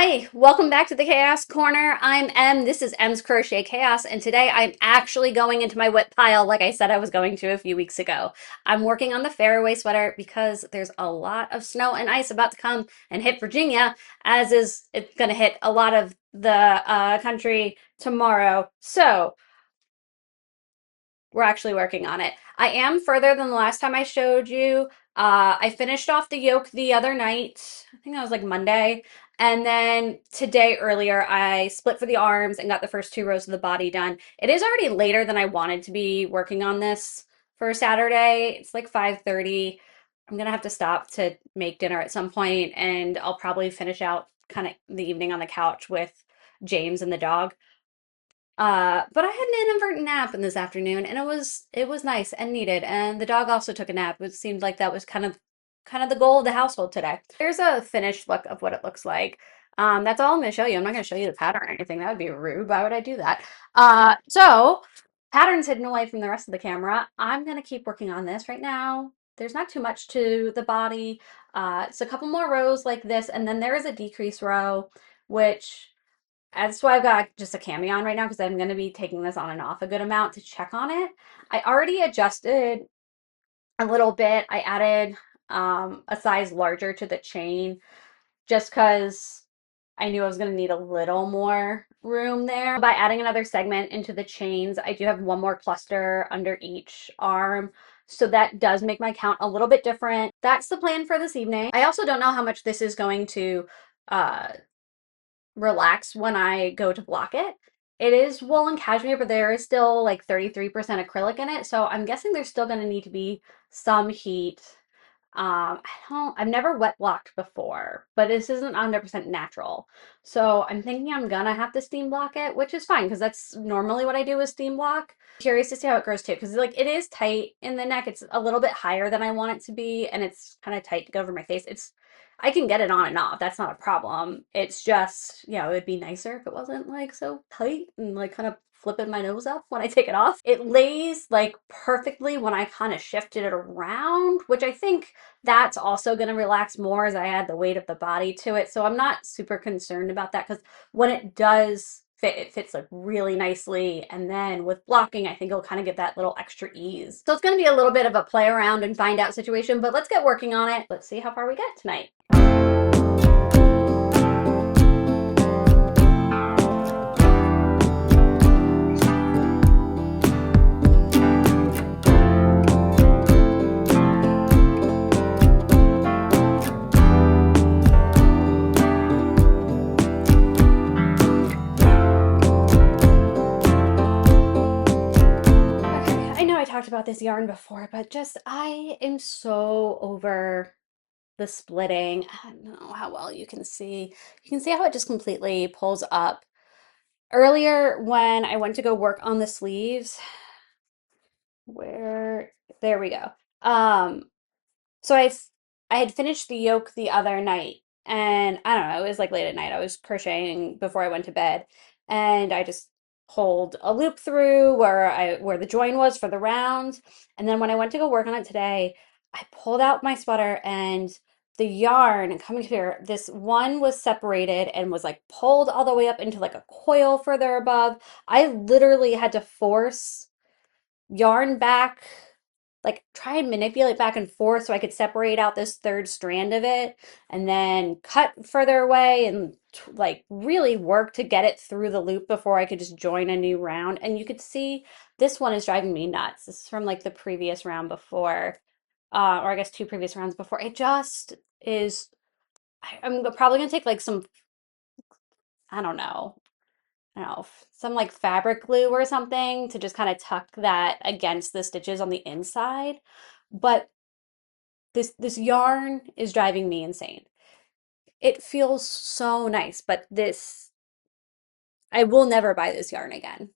Hi, welcome back to the Chaos Corner. I'm Em. This is Em's Crochet Chaos, and today I'm actually going into my WIP pile like I said I was going to a few weeks ago. I'm working on the fairway sweater because there's a lot of snow and ice about to come and hit Virginia, as is it's going to hit a lot of the country tomorrow. So we're actually working on it. I am further than the last time I showed you. I finished off the yoke the other night. I think that was like Monday. And then today earlier, I split for the arms and got the first two rows of the body done. It is already later than I wanted to be working on this for Saturday. It's like 5:30. I'm gonna have to stop to make dinner at some point, and I'll probably finish out kind of the evening on the couch with James and the dog. But I had an inadvertent nap in this afternoon, and it was nice and needed. And the dog also took a nap. It seemed like that was kind of the goal of the household today. Here's a finished look of what it looks like. That's all I'm going to show you. I'm not going to show you the pattern or anything. That would be rude. Why would I do that? So pattern's hidden away from the rest of the camera. I'm going to keep working on this right now. There's not too much to the body. It's a couple more rows like this, and then there is a decrease row, which that's why I've got just a cami on right now because I'm going to be taking this on and off a good amount to check on it. I already adjusted a little bit. I added a size larger to the chain just because I knew I was going to need a little more room there. By adding another segment into the chains, I do have one more cluster under each arm. So that does make my count a little bit different. That's the plan for this evening. I also don't know how much this is going to uh, relax when I go to block it. It is wool and cashmere, but there is still like 33% acrylic in it, so I'm guessing there's still going to need to be some heat. I've never wet blocked before, but this isn't 100% natural. So I'm thinking I'm gonna have to steam block it, which is fine because that's normally what I do is steam block. Curious to see how it grows too, because like it is tight in the neck. It's a little bit higher than I want it to be, and it's kind of tight to go over my face. I can get it on and off. That's not a problem. It's just, it would be nicer if it wasn't like so tight and like kind of flipping my nose up when I take it off. It lays like perfectly when I kind of shifted it around, which I think that's also going to relax more as I add the weight of the body to it. So I'm not super concerned about that because when it does fit, it fits like really nicely. And then with blocking, I think it'll kind of get that little extra ease. So it's going to be a little bit of a play around and find out situation, but let's get working on it. Let's see how far we get tonight. About this yarn before, but just I am so over the splitting. I don't know how well you can see. You can see how it just completely pulls up. Earlier when I went to go work on the sleeves, where there we go. So I had finished the yoke the other night, and I don't know, it was like late at night. I was crocheting before I went to bed, and I just pulled a loop through where the join was for the round. And then when I went to go work on it today, I pulled out my sweater and the yarn and coming here, this one was separated and was like pulled all the way up into like a coil further above. I literally had to force yarn back, like try and manipulate back and forth so I could separate out this third strand of it and then cut further away and like really work to get it through the loop before I could just join a new round. And you could see this one is driving me nuts. This is from like the previous round before, or I guess two previous rounds before. It just is, I'm probably gonna take like some, I don't know, some like fabric glue or something to just kind of tuck that against the stitches on the inside. But this yarn is driving me insane. It feels so nice, but I will never buy this yarn again.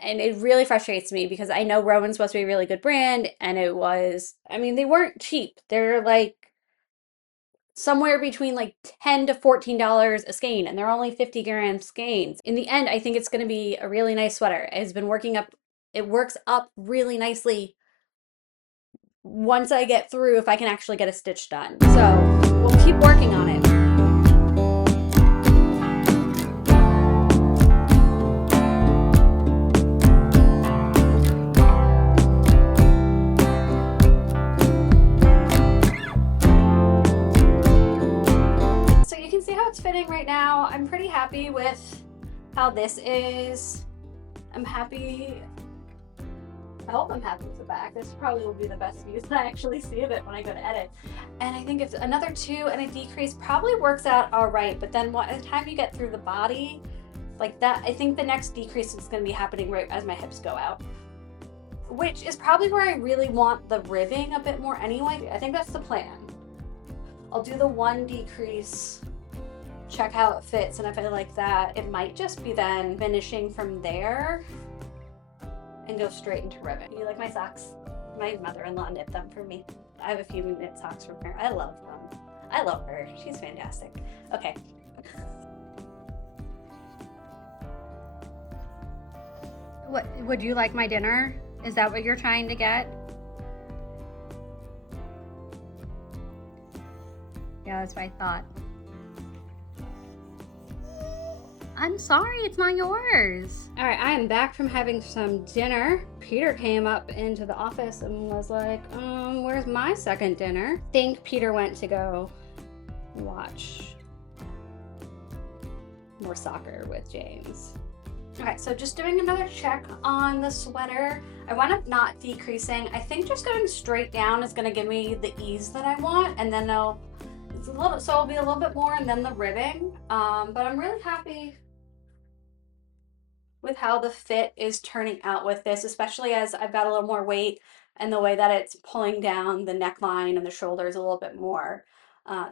And it really frustrates me because I know Rowan's supposed to be a really good brand, and it was, I mean, they weren't cheap. They're like somewhere between like $10 to $14 a skein, and they're only 50-gram skeins. In the end, I think it's going to be a really nice sweater. It has been working up, it works up really nicely once I get through, if I can actually get a stitch done. So we'll keep working on it. now. I'm pretty happy with how this is. I'm happy. I hope I'm happy with the back. This probably will be the best views that I actually see of it when I go to edit. And I think if another 2 and a decrease probably works out all right, but then by the time you get through the body, like that, I think the next decrease is going to be happening right as my hips go out, which is probably where I really want the ribbing a bit more anyway. I think that's the plan. I'll do the 1 decrease, check how it fits, and if I like that, it might just be then finishing from there and go straight into ribbing. You like my socks? My mother-in-law knit them for me. I have a few knit socks from her. I love them. I love her. She's fantastic. Okay. What would you like my dinner? Is that what you're trying to get? Yeah, that's what I thought. I'm sorry, it's not yours. All right, I am back from having some dinner. Peter came up into the office and was like, where's my second dinner? I think Peter went to go watch more soccer with James. Okay, so just doing another check on the sweater. I wound up not decreasing. I think just going straight down is gonna give me the ease that I want, and then it'll be a little bit more and then the ribbing. But I'm really happy with how the fit is turning out with this, especially as I've got a little more weight and the way that it's pulling down the neckline and the shoulders a little bit more.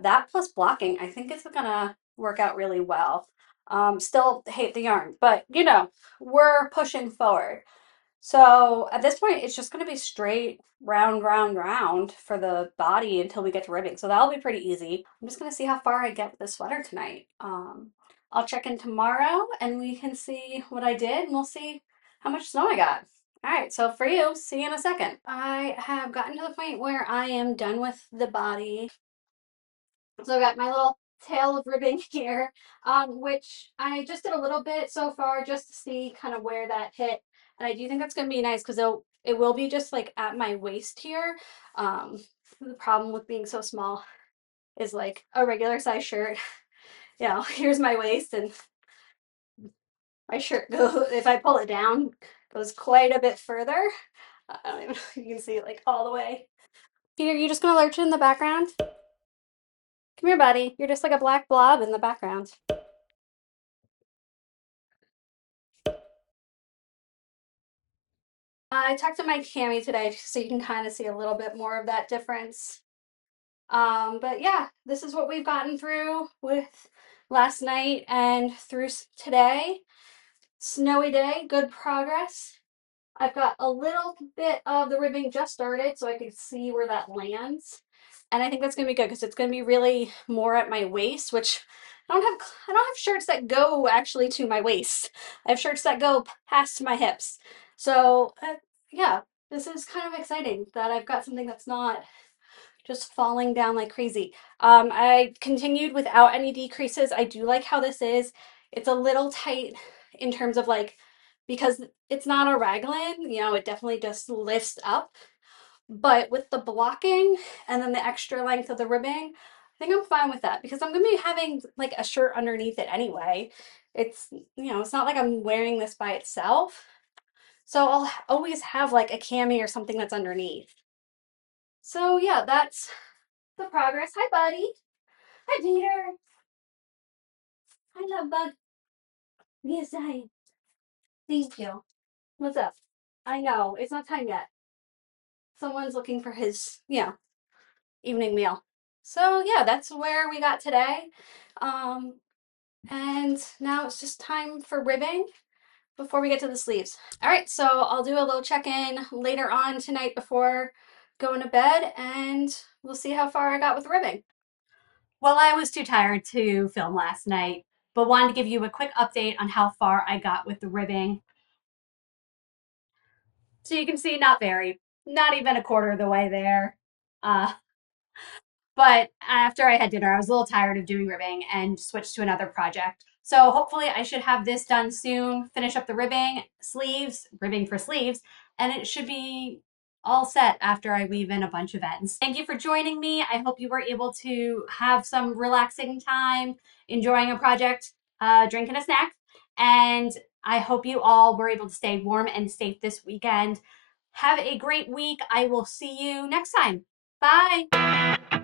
That plus blocking, I think it's gonna work out really well. Still hate the yarn, but you know, we're pushing forward. So at this point, it's just gonna be straight round, round, round for the body until we get to ribbing. So that'll be pretty easy. I'm just gonna see how far I get with the sweater tonight. I'll check in tomorrow and we can see what I did and we'll see how much snow I got. All right, so for you, see you in a second. I have gotten to the point where I am done with the body. So I've got my little tail of ribbing here, which I just did a little bit so far just to see kind of where that hit. And I do think that's going to be nice because it will be just like at my waist here. The problem with being so small is like a regular size shirt. You know, here's my waist and my shirt goes, if I pull it down, goes quite a bit further. I don't even know if you can see it like all the way. Peter, you just gonna lurch in the background? Come here, buddy. You're just like a black blob in the background. I talked to my cami today so you can kind of see a little bit more of that difference. But yeah, this is what we've gotten through with last night and through today. Snowy day, good progress. I've got a little bit of the ribbing just started so I can see where that lands. And I think that's gonna be good because it's gonna be really more at my waist, which I don't have shirts that go actually to my waist. I have shirts that go past my hips. So yeah, this is kind of exciting that I've got something that's not just falling down like crazy. I continued without any decreases. I do like how this is. It's a little tight in terms of like, because it's not a raglan, you know, it definitely just lifts up. But with the blocking and then the extra length of the ribbing, I think I'm fine with that because I'm gonna be having like a shirt underneath it anyway. It's, you know, it's not like I'm wearing this by itself. So I'll always have like a cami or something that's underneath. So yeah, that's the progress. Hi, buddy. Hi, Peter. Hi, love bug. Yes, I. Thank you. What's up? I know it's not time yet. Someone's looking for his, evening meal. So yeah, that's where we got today. Um, and now it's just time for ribbing before we get to the sleeves. All right, so I'll do a little check-in later on tonight before going to bed, and we'll see how far I got with ribbing. Well, I was too tired to film last night, but wanted to give you a quick update on how far I got with the ribbing. So you can see, not even a quarter of the way there. Uh, but after I had dinner, I was a little tired of doing ribbing and switched to another project. So hopefully I should have this done soon, finish up the ribbing for sleeves, and it should be all set after I weave in a bunch of ends. Thank you for joining me. I hope you were able to have some relaxing time, enjoying a project, drinking a snack, and I hope you all were able to stay warm and safe this weekend. Have a great week. I will see you next time. Bye.